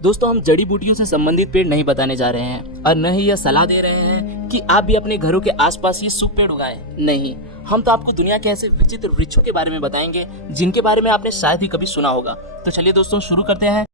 दोस्तों, हम जड़ी बूटियों से संबंधित पेड़ नहीं बताने जा रहे हैं और न ही यह सलाह दे रहे हैं कि आप भी अपने घरों के आसपास ये शुभ पेड़ उगाएं। नहीं, हम तो आपको दुनिया के ऐसे विचित्र वृक्षों के बारे में बताएंगे जिनके बारे में आपने शायद ही कभी सुना होगा। तो चलिए दोस्तों, शुरू करते हैं।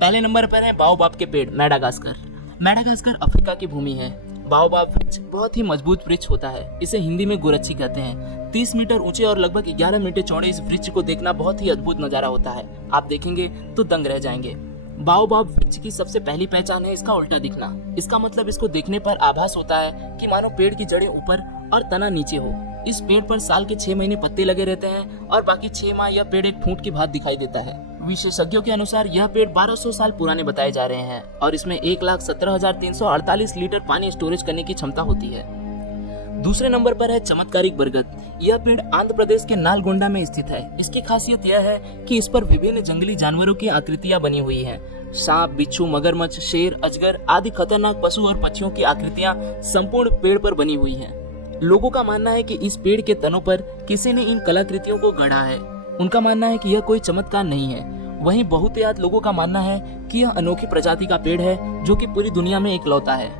पहले नंबर पर है बाओबाब के पेड़, मैडागास्कर। मैडागास्कर अफ्रीका की भूमि है। बाओबाब वृक्ष बहुत ही मजबूत वृक्ष होता है। इसे हिंदी में गुरच्छी कहते हैं। 30 मीटर ऊंचे और लगभग 11 मीटर चौड़े इस वृक्ष को देखना बहुत ही अद्भुत नजारा होता है। आप देखेंगे तो दंग रह जाएंगे। बाओबाब वृक्ष की सबसे पहली पहचान है इसका उल्टा दिखना। इसका मतलब इसको देखने पर आभास होता है कि मानो पेड़ की जड़ें ऊपर और तना नीचे हो। इस पेड़ पर साल के 6 महीने पत्ते लगे रहते हैं और बाकी 6 माह यह पेड़ एक फूट की भांति दिखाई देता है। विशेषज्ञों के अनुसार यह पेड़ 1200 साल पुराने बताए जा रहे हैं और इसमें 1,17,348 लीटर पानी स्टोरेज करने की क्षमता होती है। दूसरे नंबर पर है चमत्कारिक बरगद। यह पेड़ आंध्र प्रदेश के नालगोंडा में स्थित है। इसकी खासियत यह है कि इस पर विभिन्न जंगली जानवरों की आकृतियां बनी हुई हैं। सांप, बिच्छू, मगरमच्छ, शेर, अजगर आदि खतरनाक पशु और पक्षियों की आकृतियां संपूर्ण पेड़ पर बनी हुई हैं। लोगों का मानना है कि इस पेड़ के तनों पर किसी ने इन कलाकृतियों को गढ़ा है। उनका मानना है कि यह कोई चमत्कार नहीं है। वहीं बहुतायत लोगों का मानना है कि यह अनोखी प्रजाति का पेड़ है जो कि पूरी दुनिया में इकलौता है।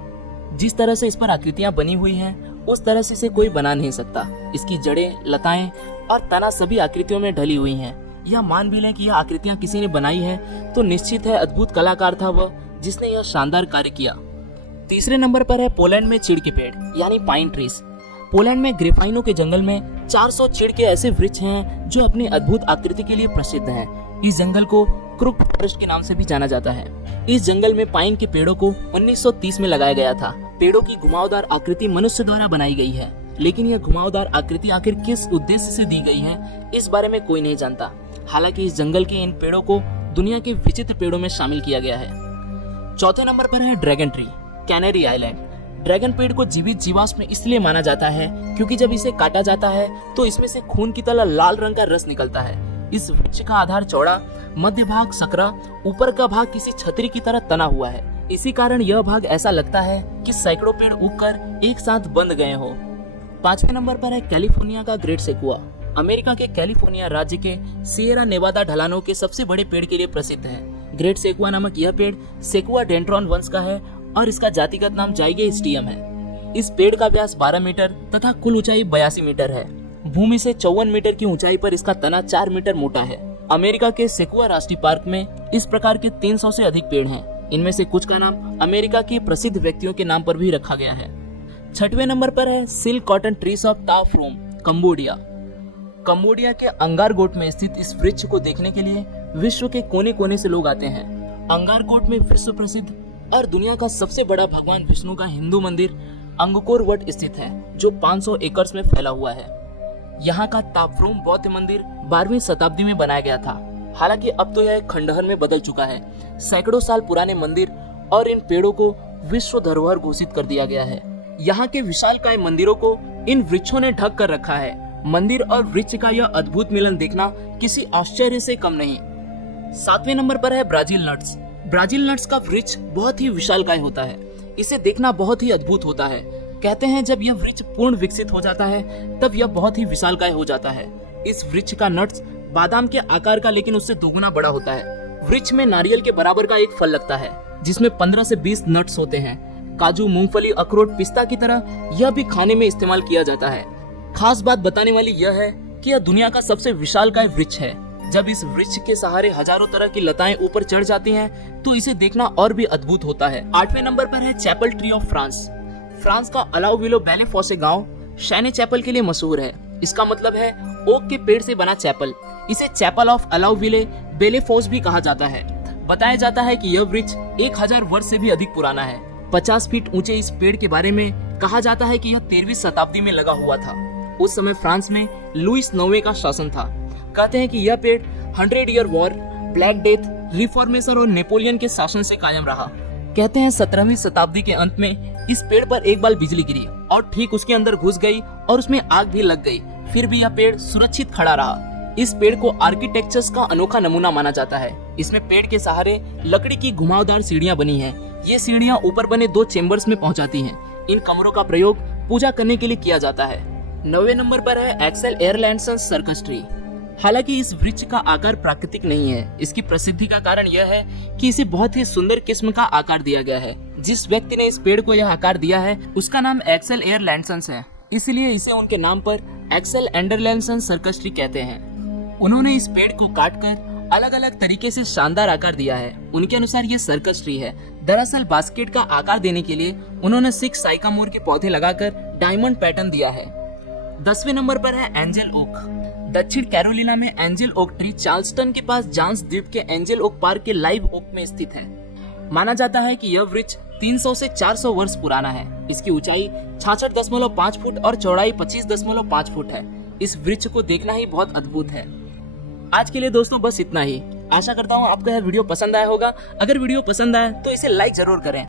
जिस तरह से इस पर आकृतियां बनी हुई हैं, उस तरह से इसे कोई बना नहीं सकता। इसकी जड़ें, लताएं और तना सभी आकृतियों में ढली हुई हैं। यह मान भी लें कि यह आकृतियां किसी ने बनाई है तो निश्चित है अद्भुत कलाकार था वह जिसने यह शानदार कार्य किया। तीसरे नंबर पर है पोलैंड में चीड़ के पेड़ यानी पाइन ट्रीज। पोलैंड में ग्रेफाइनो के जंगल में 400 चीड़ के ऐसे वृक्ष हैं जो अपनी अद्भुत आकृति के लिए प्रसिद्ध हैं। इस जंगल को क्रुक फॉरेस्ट के नाम से भी जाना जाता है। इस जंगल में पाइन के पेड़ों को 1930 में लगाया गया था। पेड़ों की घुमावदार आकृति मनुष्य द्वारा बनाई गई है, लेकिन यह घुमावदार आकृति आखिर किस उद्देश्य से दी गई है इस बारे में कोई नहीं जानता। हालांकि इस जंगल के इन पेड़ों को दुनिया के विचित्र पेड़ों में शामिल किया गया है। चौथे नंबर पर है dragon tree, canary island. Dragon पेड़ को जीवित जीवाश्म इसलिए माना जाता है क्योंकि जब इसे काटा जाता है तो इसमें से खून की तरह लाल रंग का रस निकलता है। इस वृक्ष का आधार चौड़ा, मध्य भाग सकरा, ऊपर का भाग किसी छतरी की तरह तना हुआ है। इसी कारण यह भाग ऐसा लगता है कि सैकड़ों पेड़ उगकर एक साथ बंध गए हो। पांचवें नंबर पर है कैलिफोर्निया का ग्रेट सेकुआ। अमेरिका के कैलिफोर्निया राज्य के सिएरा नेवादा ढलानों के सबसे बड़े पेड़ के लिए प्रसिद्ध है। ग्रेट सेकुआ नामक यह पेड़ सेकुआ डेंड्रॉन वंश का है और इसका जातिगत नाम जाइगेस्टियम है। इस पेड़ का व्यास 12 मीटर तथा कुल ऊंचाई 82 मीटर है। भूमि से 54 मीटर की ऊंचाई पर इसका तना 4 मीटर मोटा है। अमेरिका के सेकुआ राष्ट्रीय पार्क में इस प्रकार के 300 से अधिक पेड़ हैं। इनमें से कुछ का नाम अमेरिका के प्रसिद्ध व्यक्तियों के नाम पर भी रखा गया है। छठवें नंबर पर है सिल्क कॉटन ट्रीज ऑफ टा फ्रोम, कंबोडिया। कंबोडिया के अंगारकोट में स्थित इस वृक्ष को देखने के लिए विश्व के कोने कोने से लोग आते हैं। अंगारकोट में विश्व प्रसिद्ध और दुनिया का सबसे बड़ा भगवान विष्णु का हिंदू मंदिर अंगकोर वट स्थित है जो 500 एकड़ में फैला हुआ है। यहाँ का तापफ्रोम बौद्ध मंदिर 12वीं शताब्दी में बनाया गया था। हालांकि अब तो यह खंडहर में बदल चुका है। सैकड़ों साल पुराने मंदिर और इन पेड़ों को विश्व धरोहर घोषित कर दिया गया है। यहाँ के विशालकाय मंदिरों को इन वृक्षों ने ढक कर रखा है। मंदिर और वृक्ष का यह अद्भुत मिलन देखना किसी आश्चर्य से कम नहीं। 7वें नंबर पर है ब्राजील नट्स। ब्राजील नट्स का वृक्ष बहुत ही विशालकाय होता है। इसे देखना बहुत ही अद्भुत होता है। कहते हैं जब यह वृक्ष पूर्ण विकसित हो जाता है तब यह बहुत ही विशालकाय हो जाता है। इस वृक्ष का नट्स बादाम के आकार का लेकिन उससे दोगुना बड़ा होता है। वृक्ष में नारियल के बराबर का एक फल लगता है जिसमें 15 से 20 नट्स होते हैं। काजू, मूंगफली, अखरोट, पिस्ता की तरह यह भी खाने में इस्तेमाल किया जाता है। खास बात बताने वाली यह है कि यह दुनिया का सबसे विशालकाय वृक्ष है। जब इस वृक्ष के सहारे हजारों तरह की लताएं ऊपर चढ़ जाती हैं, तो इसे देखना और भी अद्भुत होता है। 8वें नंबर पर है chapel tree of France. France का अलाउविलो बेलेफोसे गांव शैने चैपल के लिए मशहूर है। इसका मतलब है ओक के पेड़ से बना चैपल। इसे चैपल ऑफ अलाउविले बेलेफोस भी कहा जाता है। बताया जाता है कि यह वृक्ष 1000 वर्ष से भी अधिक पुराना है। 50 फीट ऊंचे इस पेड़ के बारे में कहा जाता है कि यह 13वीं शताब्दी में लगा हुआ था। उस समय फ्रांस में लुईस 9वें का शासन था। कहते हैं कि यह पेड़ 100 year war, black death, reformation और नेपोलियन के शासन से कायम रहा। कहते हैं 17वीं शताब्दी के अंत में इस पेड़ पर एक बार बिजली गिरी और ठीक उसके अंदर घुस गई और उसमें आग भी लग गई। फिर भी यह पेड़ सुरक्षित खड़ा रहा। इस पेड़ को आर्किटेक्चर्स का अनोखा नमूना माना जाता है। इसमें पेड़ के सहारे लकड़ी की घुमावदार सीढ़ियां बनी हैं। ये सीढ़ियां ऊपर बने 2 चेम्बर्स में पहुंचाती हैं। इन कमरों का प्रयोग पूजा करने के लिए किया जाता है। 9वें नंबर पर है एक्सेल एयरलैंडसन सर्कस ट्री। हालांकि इस वृक्ष का आकार प्राकृतिक नहीं है। इसकी प्रसिद्धि का कारण यह है कि इसे बहुत ही सुंदर किस्म का आकार दिया गया है। जिस व्यक्ति ने इस पेड़ को यह आकार दिया है उसका नाम एक्सेल एयरलैंडसन है, इसलिए इसे उनके नाम पर एक्सेल एंडरलैंडसन सर्कस ट्री कहते हैं। उन्होंने इस पेड़ को काटकर अलग अलग तरीके से शानदार आकार दिया है। उनके अनुसार ये सर्कस ट्री है। दरअसल बास्केट का आकार देने के लिए उन्होंने 6 साइकामोर के पौधे लगाकर डायमंड पैटर्न दिया है। 10वें नंबर पर है एंजल ओक। दक्षिण कैरोलिना में एंजल ओक ट्री चार्ल्सटन के पास जांस द्वीप के एंजल ओक पार्क के लाइव ओक में स्थित है। माना जाता है कि यह वृक्ष 300 से 400 वर्ष पुराना है। इसकी ऊंचाई 66.5 फुट और चौड़ाई 25.5 फुट है। इस वृक्ष को देखना ही बहुत अद्भुत है। आज के लिए दोस्तों बस इतना ही। आशा करता हूँ आपको यह वीडियो पसंद आया होगा। अगर वीडियो पसंद आया तो इसे लाइक जरूर करें।